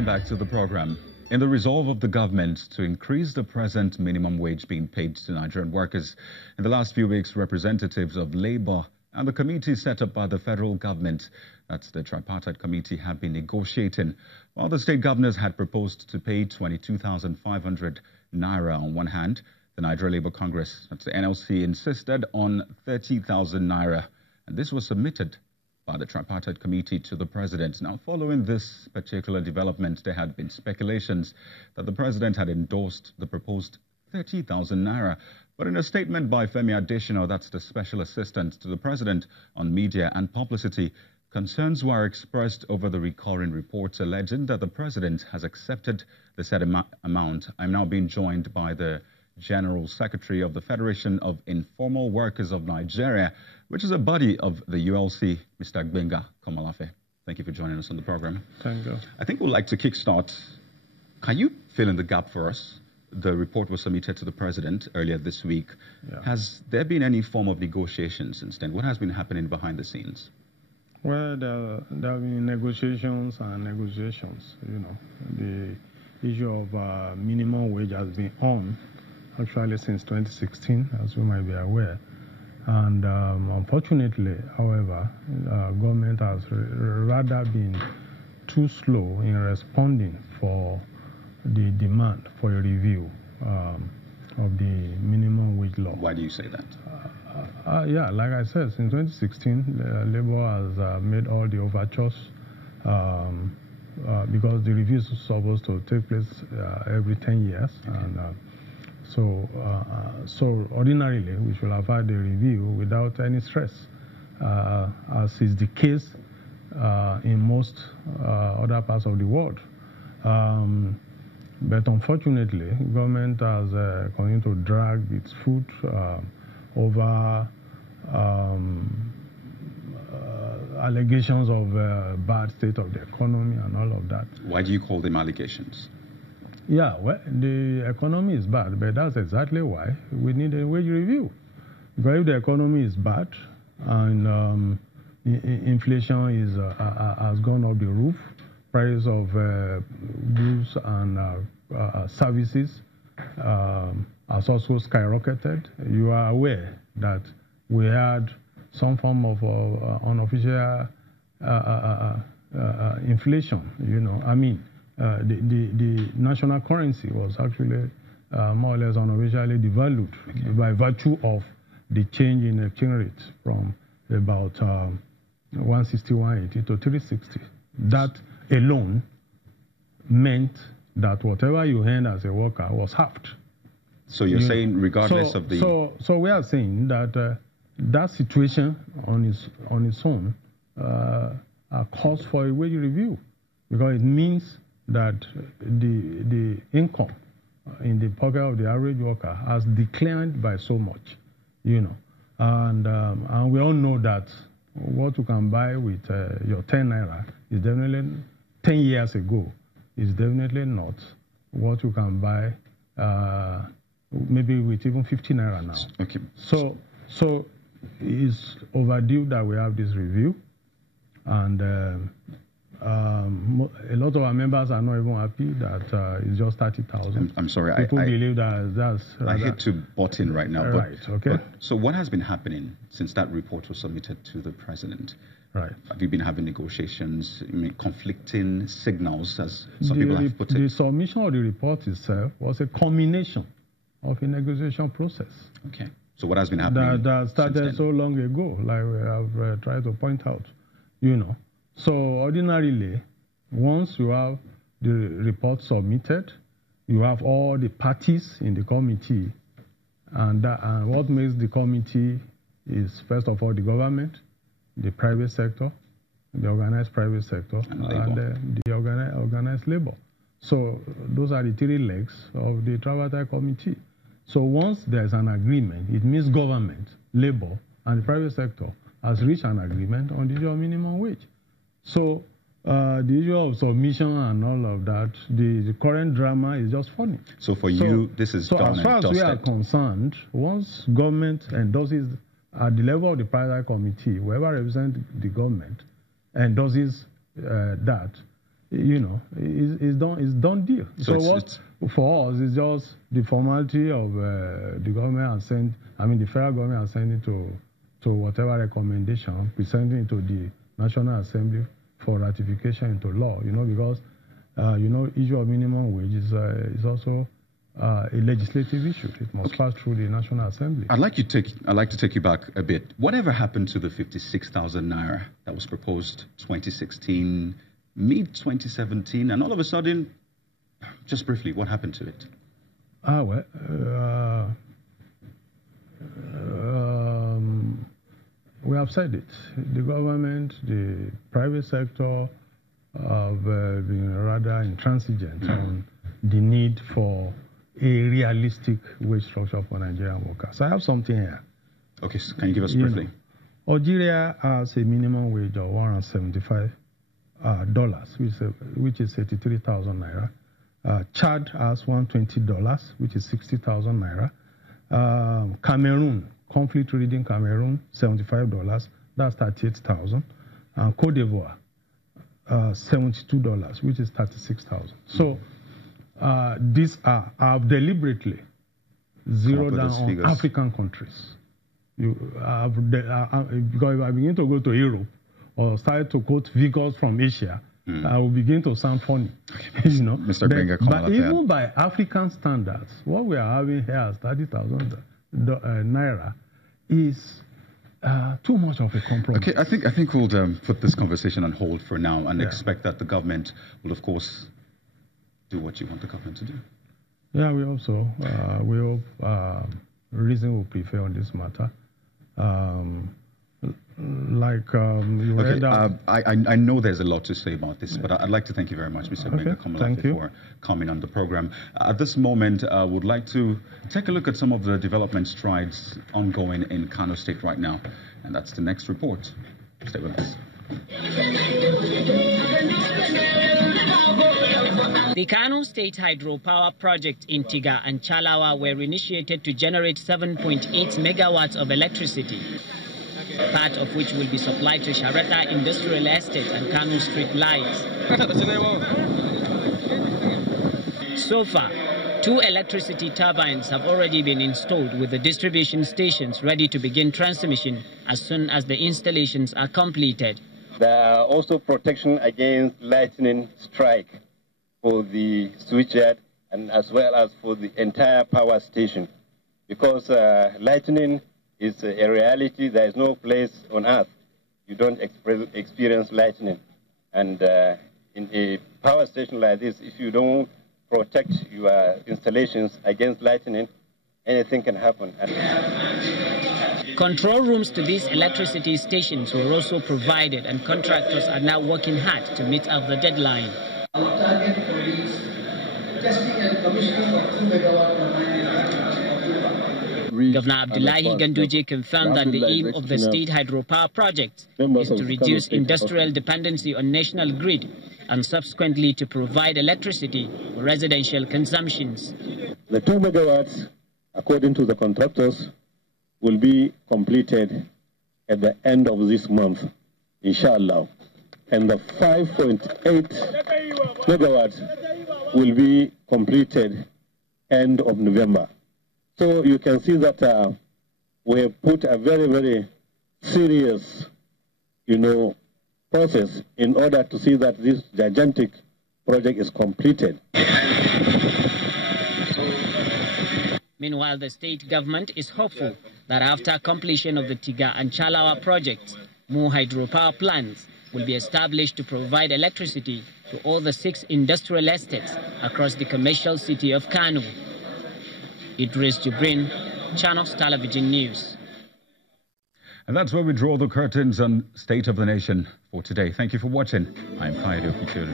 welcome back to the program. In the resolve of the government to increase the present minimum wage being paid to Nigerian workers, in the last few weeks, representatives of Labour and the committee set up by the federal government, that's the tripartite committee, have been negotiating. While the state governors had proposed to pay 22,500 naira on one hand, the Nigeria Labour Congress, that's the NLC, insisted on 30,000 naira, and this was submitted by the tripartite committee to the president. Now, following this particular development, there had been speculations that the president had endorsed the proposed 30,000 naira. But in a statement by Femi Adesina, that's the special assistant to the president on media and publicity, concerns were expressed over the recurring reports alleging that the president has accepted the said amount. I'm now being joined by the General Secretary of the Federation of Informal Workers of Nigeria, which is a body of the ULC, Mr. Gbenga Komolafe. Thank you for joining us on the program. Thank you. I think we'd like to kickstart. Can you fill in the gap for us? The report was submitted to the president earlier this week. Yeah. Has there been any form of negotiation since then? What has been happening behind the scenes? Well, there have been negotiations and negotiations. You know, the issue of minimum wage has been on actually since 2016, as you might be aware. And unfortunately, however, government has rather been too slow in responding for the demand for a review of the minimum wage law. Why do you say that? Yeah, like I said, since 2016, Labour has made all the overtures because the review is supposed to take place every 10 years. Okay. And so ordinarily, we should have had a review without any stress, as is the case in most other parts of the world. But unfortunately, government has continued to drag its foot over allegations of bad state of the economy and all of that. Why do you call them allegations? Yeah, well, the economy is bad, but that's exactly why we need a wage review. Because if the economy is bad and inflation has gone up the roof, price of goods and services has also skyrocketed. You are aware that we had some form of unofficial inflation, you know. I mean, the national currency was actually more or less unofficially devalued by virtue of the change in exchange rate from about 160-180 to 360. That alone meant that whatever you earned as a worker was halved. So you're saying regardless of the... So we are saying that that situation on its own calls for a wage review, because it means that the income in the pocket of the average worker has declined by so much, you know. And we all know that what you can buy with your 10 naira is definitely 10 years ago is definitely not what you can buy maybe with even 50 naira now. Okay. So it's overdue that we have this review, and a lot of our members are not even happy that it's just 30,000. I'm sorry. People believe that's... I hate to butt in right now. Right, okay. So what has been happening since that report was submitted to the president? Right. Have you been having negotiations, conflicting signals, as some people have put it? The submission of the report itself was a culmination of a negotiation process. Okay. So what has been happening? That started so long ago, like we have tried to point out, you know. So ordinarily, once you have the report submitted, you have all the parties in the committee, and what makes the committee is, first of all, the government, the private sector, the organized private sector, and the organized labor. So those are the three legs of the tripartite committee. So once there's an agreement, it means government, labor, and the private sector has reached an agreement on the issue of minimum wage. So the issue of submission and all of that, the current drama is just funny. So for you, this is done and dusted. So as far as we are concerned, once government endorses at the level of the tripartite committee, whoever represents the government endorses that, it's done deal. So for us, it's just the formality of the government and the federal government has sent it to whatever recommendation, presenting it to the National Assembly for ratification into law. Because issue of minimum wage is also a legislative issue. It must pass through the National Assembly. I'd like to take you back a bit. Whatever happened to the 56,000 naira that was proposed 2016, mid-2017, and all of a sudden, just briefly, what happened to it? We have said it. The government, the private sector have been rather intransigent on the need for a realistic wage structure for Nigerian workers. I have something here. Okay, so can you give us briefly? Algeria has a minimum wage of $175, which is 83,000 naira. Chad has $120, which is 60,000 naira. Cameroon, conflict-ridden Cameroon, $75, that's 38,000. And Cote d'Ivoire, $72, which is 36,000. So these are deliberately zeroed down on African countries. Because if I begin to go to Europe or start to quote figures from Asia, I will begin to sound funny. Mr. Gbenga, but even by African standards, what we are having here as 30,000 naira is too much of a compromise. Okay, I think we'll put this conversation on hold for now and expect that the government will, of course, do what you want the government to do. Yeah, we hope so. We hope reason will prevail on this matter. You read out. I know there's a lot to say about this, but I'd like to thank you very much, Mr. Gbenga Komolafe, for coming on the program. At this moment, I would like to take a look at some of the development strides ongoing in Kano State right now, and that's the next report. Stay with us. The Kano State Hydropower Project in Tiga and Chalawa were initiated to generate 7.8 megawatts of electricity, part of which will be supplied to Sharetta Industrial Estate and Kano Street Lights. So far, 2 electricity turbines have already been installed, with the distribution stations ready to begin transmission as soon as the installations are completed. There are also protection against lightning strike for the switchyard and as well as for the entire power station, because lightning is a reality. There is no place on earth you don't experience lightning, and in a power station like this, if you don't protect your installations against lightning, anything can happen. Control rooms to these electricity stations were also provided, and contractors are now working hard to meet up the deadline. Our target for is testing and commissioning of 2 megawatt turbine in Governor Abdullahi Ganduje confirmed that the aim of the state hydropower project is to reduce industrial dependency on national grid and subsequently to provide electricity for residential consumptions. The 2 megawatts, according to the contractors, will be completed at the end of this month, inshallah. And the 5.8 megawatts will be completed end of November. So you can see that we have put a very, very serious, process in order to see that this gigantic project is completed. Meanwhile, the state government is hopeful that after completion of the Tiga and Chalawa projects, more hydropower plants will be established to provide electricity to all the 6 industrial estates across the commercial city of Kano. Idris Jibrin, Channels Television News. And that's where we draw the curtains on State of the Nation for today. Thank you for watching. I'm Kaido Kichuru.